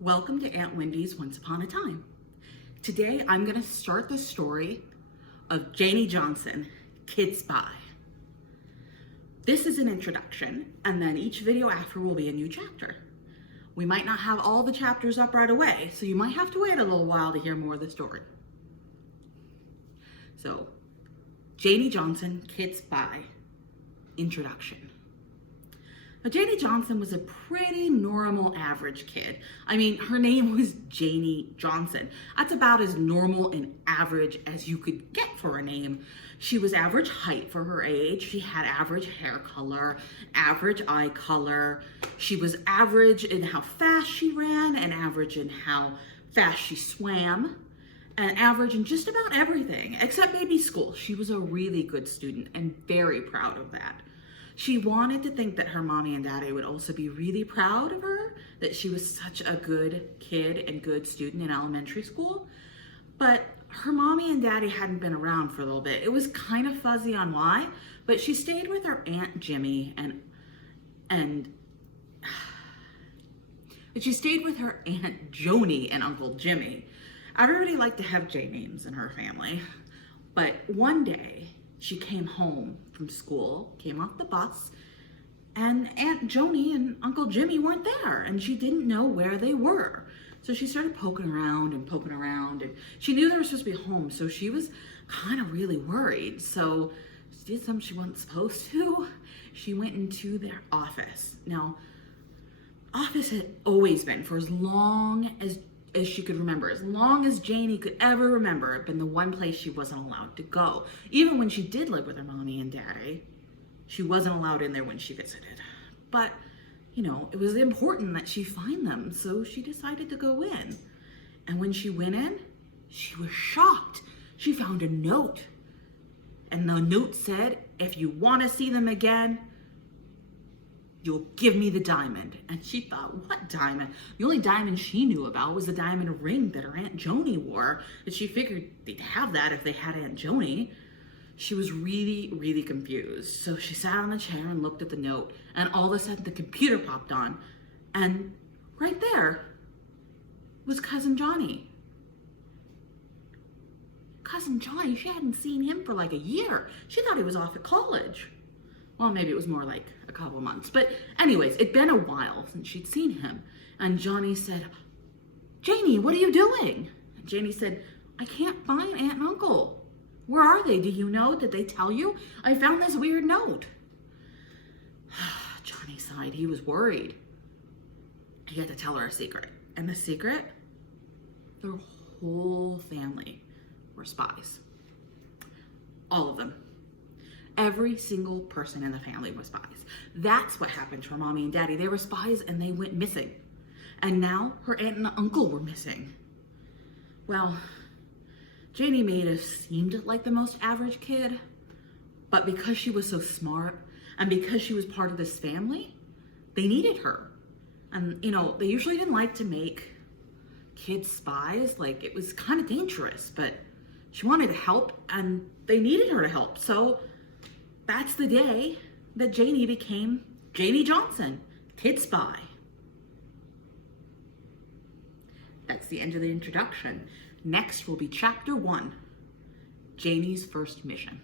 Welcome to Aunt Wendy's Once Upon a Time. Today I'm going to start the story of Janie Johnson, Kid Spy. This is an introduction, and then each video after will be a new chapter. We might not have all the chapters up right away, so you might have to wait a little while to hear more of the story. So, Janie Johnson, Kid Spy, introduction. Now, Janie Johnson was a pretty normal, average kid. I mean, her name was Janie Johnson. That's about as normal and average as you could get for a name. She was average height for her age. She had average hair color, average eye color. She was average in how fast she ran and average in how fast she swam and average in just about everything, except maybe school. She was a really good student and very proud of that. She wanted to think that her mommy and daddy would also be really proud of her, that she was such a good kid and good student in elementary school. But her mommy and daddy hadn't been around for a little bit. It was kind of fuzzy on why, but she stayed with her Aunt Jimmy and she stayed with her Aunt Joni and Uncle Jimmy. Everybody liked to have J names in her family, but one day, she came home from school, came off the bus, and Aunt Joni and Uncle Jimmy weren't there, and she didn't know where they were. So she started poking around, and she knew they were supposed to be home, so she was kind of really worried. So she did something she wasn't supposed to. She went into their office. Now, office had always been, for as long as she could remember, as long as Janie could ever remember, been the one place she wasn't allowed to go. Even when she did live with her mommy and daddy, she wasn't allowed in there when she visited. But, it was important that she find them, so she decided to go in. And when she went in, she was shocked. She found a note. And the note said, "If you want to see them again, you'll give me the diamond." And she thought, what diamond? The only diamond she knew about was the diamond ring that her Aunt Joni wore. And she figured they'd have that if they had Aunt Joni. She was really, really confused. So she sat on the chair and looked at the note. And all of a sudden the computer popped on. And right there was Cousin Johnny. Cousin Johnny, she hadn't seen him for like a year. She thought he was off at college. Well, maybe it was more like a couple months. But anyways, it'd been a while since she'd seen him. And Johnny said, "Janie, what are you doing?" And Janie said, "I can't find Aunt and Uncle. Where are they? Do you know? Did they tell you? I found this weird note." Johnny sighed. He was worried. He had to tell her a secret. And the secret? Their whole family were spies. All of them. Every single person in the family was spies. That's what happened to her mommy and daddy. They were spies and they went missing. And now her aunt and uncle were missing. Well, Janie may have seemed like the most average kid, but because she was so smart and because she was part of this family, they needed her. And, they usually didn't like to make kids spies. Like, it was kind of dangerous, but she wanted to help and they needed her to help. So that's the day that Janie became Janie Johnson, Kid Spy. That's the end of the introduction. Next will be Chapter 1, Janie's First Mission.